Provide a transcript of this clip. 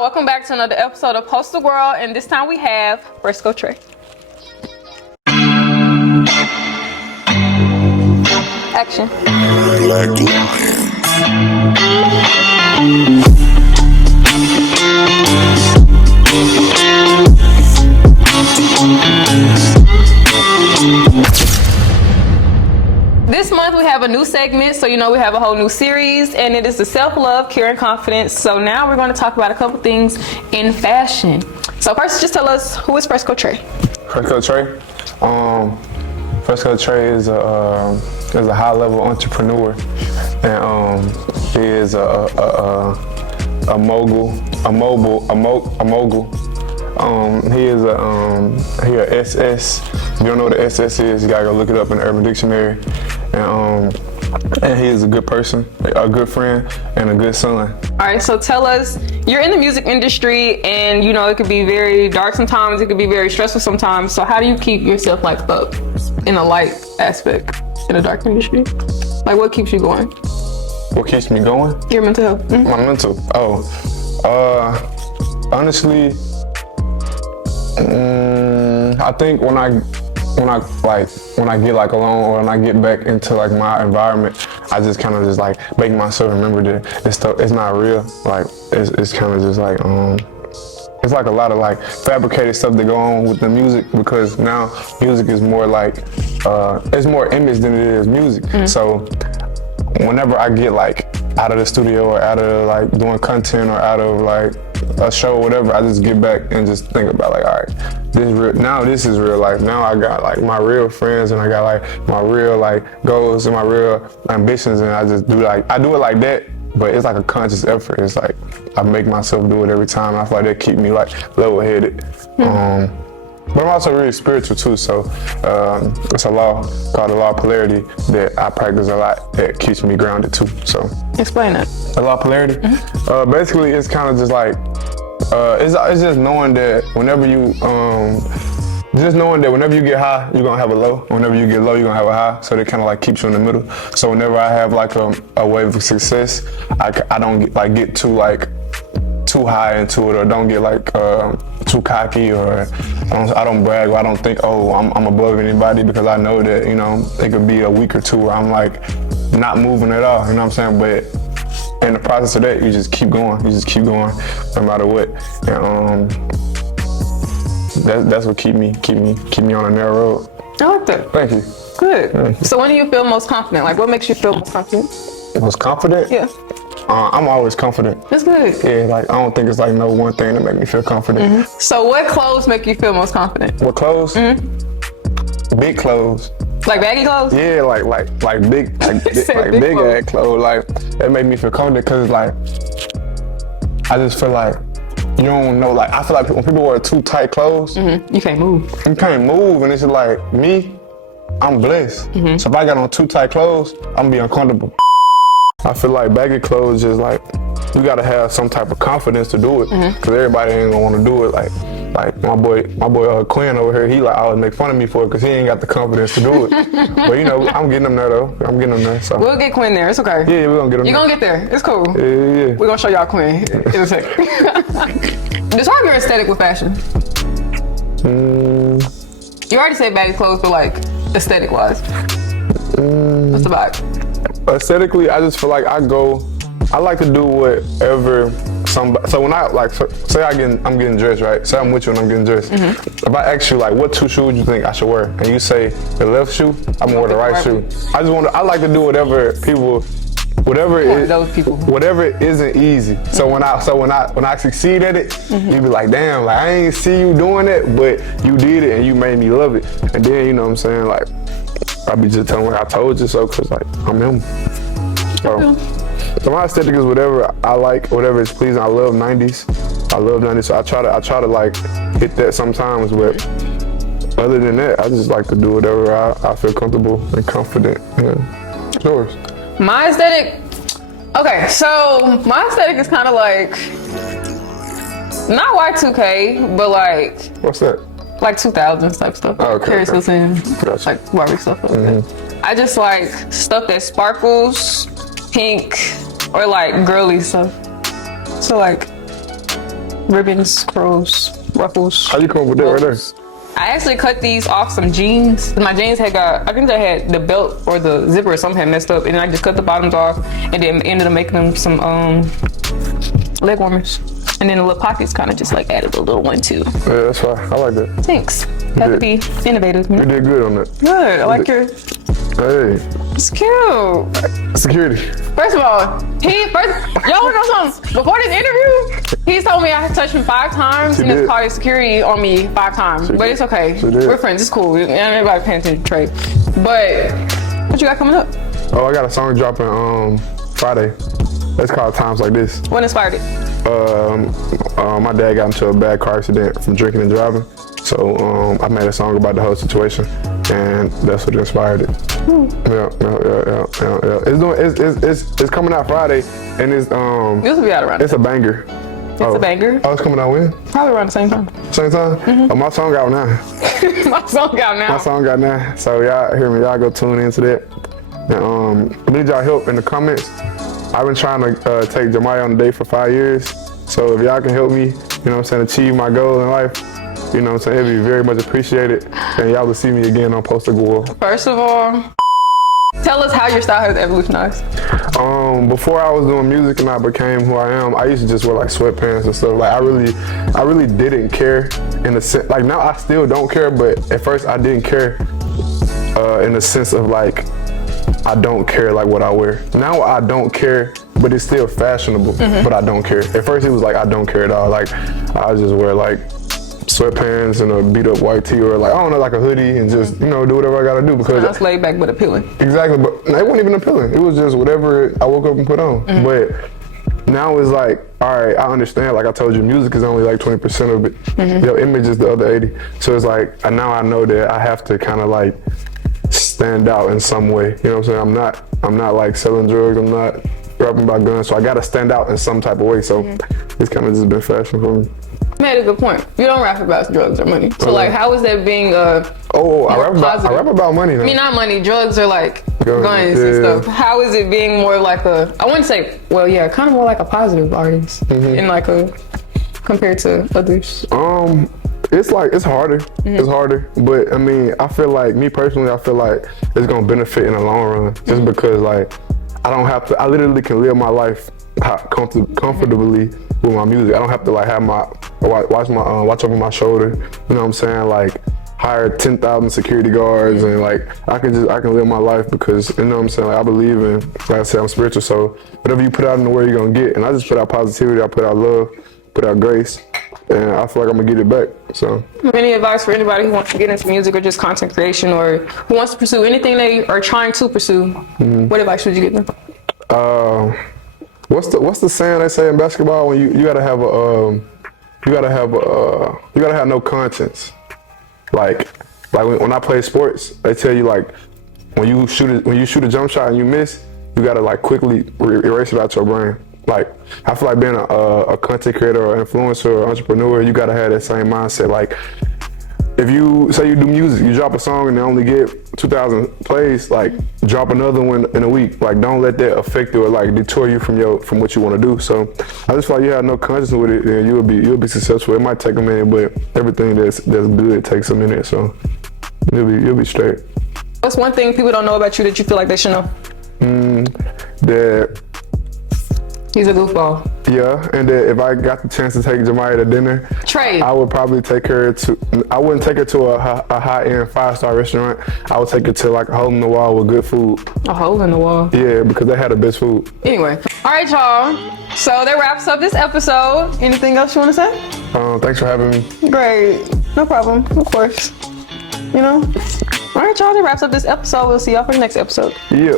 y'all, welcome back to another episode of Poster Gworl, and this time we have Fresco Trey. Action. This month we have a new segment, so you know we have a whole new series, and it is the self-love, care, and confidence. So now we're going to talk about a couple things in fashion. So first, just tell us, who is Fresco Trey? Fresco Trey? Fresco Trey is a high-level entrepreneur, and he is a mogul. He is a SS. If you don't know what the SS is, you gotta go look it up in the Urban Dictionary. And he is a good person, a good friend, and a good son. All right, so tell us, you're in the music industry, and you know it could be very dark sometimes, it could be very stressful sometimes. So how do you keep yourself like up in a light aspect in a dark industry? Like, what keeps you going? What keeps me going? Your mental health. Mm-hmm. My mental. Honestly, I think when I get like alone, or when I get back into like my environment, I just kind of just like make myself remember that this stuff, it's not real. Like it's kind of just like it's like a lot of like fabricated stuff that go on with the music, because now music is more like it's more image than it is music. Mm-hmm. So whenever I get like out of the studio, or out of like doing content, or out of like a show or whatever, I just get back and just think about like, all right, this is real. Now this is real life. Now I got like my real friends, and I got like my real like goals and my real ambitions, and I just do like, I do it like that, but it's like a conscious effort. It's like I make myself do it every time. I feel like that keep me like level-headed. Mm-hmm. But I'm also really spiritual too, so it's a law called the law of polarity that I practice a lot that keeps me grounded too. So explain that. The law of polarity? Mm-hmm. Basically, it's kind of just like, it's just knowing that whenever you get high, you're gonna have a low. Whenever you get low, you're gonna have a high. So that kind of like keeps you in the middle. So whenever I have like a wave of success, I don't get too high into it, or don't get like too cocky, or I don't brag, or I don't think, oh, I'm above anybody, because I know that, you know, it could be a week or two where I'm like not moving at all, you know what I'm saying? But in the process of that, you just keep going. You just keep going no matter what. And that's what keep me on a narrow road. I like that. Thank you. Good. Thank you. So when do you feel most confident? Like, what makes you feel most confident? Most confident? Yeah. I'm always confident. That's good. Yeah, like I don't think it's like no one thing that make me feel confident. Mm-hmm. So what clothes make you feel most confident? What clothes? Mm-hmm. Big clothes. Like baggy clothes? Yeah, like big big ass clothes. Like that make me feel confident, because like I just feel like you don't know. Like I feel like when people wear too tight clothes, mm-hmm. You can't move. You can't move, and it's just like me. I'm blessed. Mm-hmm. So if I got on too tight clothes, I'm gonna be uncomfortable. I feel like baggy clothes just like, you gotta have some type of confidence to do it, because everybody ain't gonna want to do it. Like my boy Quinn over here, he like always make fun of me for it, because he ain't got the confidence to do it. But you know, I'm getting him there though. I'm getting him there. So we'll get Quinn there. It's okay. Yeah, we're gonna get him. You're gonna get there. It's cool. Yeah. We're gonna show y'all Quinn in a second. Describe your aesthetic with fashion. You already said baggy clothes, but like aesthetic wise, what's the vibe? Aesthetically, I just feel like I like to do whatever somebody. So when I like, say I'm getting dressed, right? Say I'm with you and I'm getting dressed. Mm-hmm. If I ask you like, what two shoes you think I should wear, and you say the left shoe, I'm gonna wear the right shoe. I like to do whatever isn't easy. So when I succeed at it, you be like, damn, like I ain't see you doing it, but you did it and you made me love it. And then, you know what I'm saying, like I be just telling like I told you so, cause like I'm him. So my aesthetic is whatever I like, whatever is pleasing. I love 90s. So I try to like hit that sometimes, but other than that, I just like to do whatever I feel comfortable and confident. Yeah. Yours? My aesthetic, okay, so my aesthetic is kind of like, not Y2K, but like. What's that? Like 2000s type stuff. Oh, okay. Paris Hilton, Gotcha. like Barbie stuff like that. I just like stuff that sparkles, pink, or like girly stuff. So like ribbons, curls, ruffles. How you come up with that right there? I actually cut these off some jeans. My jeans had got, I think they had the belt or the zipper or something had messed up, and I just cut the bottoms off and then ended up making them some leg warmers. And then the little pockets kind of just like added a little one too. Yeah, that's fine. I like that. Thanks. Have to be innovative. You did good on that. Good. I like your. Hey. It's cute. Security. First of all, y'all wanna know something? Before this interview, he told me I had touched him 5 times and it's called security on me 5 times. But it's okay. We're friends. It's cool. Everybody paying attention to Trey. But what you got coming up? Oh, I got a song dropping Friday. It's called Times Like This. What inspired it? My dad got into a bad car accident from drinking and driving. So I made a song about the whole situation, and that's what inspired it. Yeah. It's coming out Friday, and it's This will be out around. It's a banger. It's a banger. Oh, it's coming out when? Probably around the same time. Same time? Mm-hmm. Oh, my song out now. My song out now. My song out now. So y'all hear me? Y'all go tune into that. And I need y'all help in the comments. I've been trying to take Jemiah on a date for 5 years. So if y'all can help me, you know what I'm saying, achieve my goal in life, you know what I'm saying, it'd be very much appreciated. And y'all will see me again on Poster Gworl. First of all, tell us how your style has evolutionized. Before I was doing music and I became who I am, I used to just wear like sweatpants and stuff. Like I really didn't care in the sense, like now I still don't care, but at first I didn't care in the sense of like, I don't care like what I wear. Now I don't care, but it's still fashionable, but I don't care. At first it was like, I don't care at all. Like I just wear like sweatpants and a beat up white tee or like, I don't know, like a hoodie and just, you know, do whatever I gotta do because that's laid back but appealing. Exactly, but it wasn't even appealing. It was just whatever I woke up and put on. But now it's like, all right, I understand. Like I told you, music is only like 20% of it. Your image is the other 80. So it's like, now I know that I have to kind of like stand out in some way. You know what I'm saying? I'm not like selling drugs. I'm not rapping about guns. So I gotta stand out in some type of way. So it's kind of just been fashion for me. You made a good point. You don't rap about drugs or money. So like, how is that being I rap about money now. I mean, not money. Drugs are like guns and stuff. How is it being more like a, I wouldn't say, well, yeah, kind of more like a positive artist in like a, compared to others? It's like, it's harder. It's harder. But I mean, I feel like, me personally, I feel like it's gonna benefit in the long run. Just because like, I literally can live my life comfortably with my music. I don't have to like have watch over my shoulder. You know what I'm saying? Like hire 10,000 security guards and like I can live my life because, you know what I'm saying, like I believe in, like I said, I'm spiritual, so whatever you put out in the world you're gonna get. And I just put out positivity, I put out love, put out grace, and I feel like I'm gonna get it back. So any advice for anybody who wants to get into music or just content creation or who wants to pursue anything they are trying to pursue? What advice would you give them? What's the saying they say in basketball when you gotta have no conscience. Like when I play sports, they tell you like when you shoot a jump shot and you miss, you gotta like quickly erase it out your brain. Like I feel like being a content creator or influencer or entrepreneur, you gotta have that same mindset. Like if you say you do music, you drop a song and they only get 2,000 plays, like drop another one in a week. Like don't let that affect you or like detour you from what you want to do. So I just feel like you have no conscience with it, and you'll be successful. It might take a minute, but everything that's good takes a minute. So you'll be straight. What's one thing people don't know about you that you feel like they should know? That he's a goofball. Yeah, and that if I got the chance to take Jemiah to dinner, Trey, I would probably take her to, I wouldn't take her to a high-end 5-star restaurant. I would take her to like a hole in the wall with good food. A hole in the wall? Yeah, because they had the best food. Anyway, all right, y'all. So that wraps up this episode. Anything else you want to say? Thanks for having me. Great, no problem, of course. You know? All right, y'all, that wraps up this episode. We'll see y'all for the next episode. Yeah.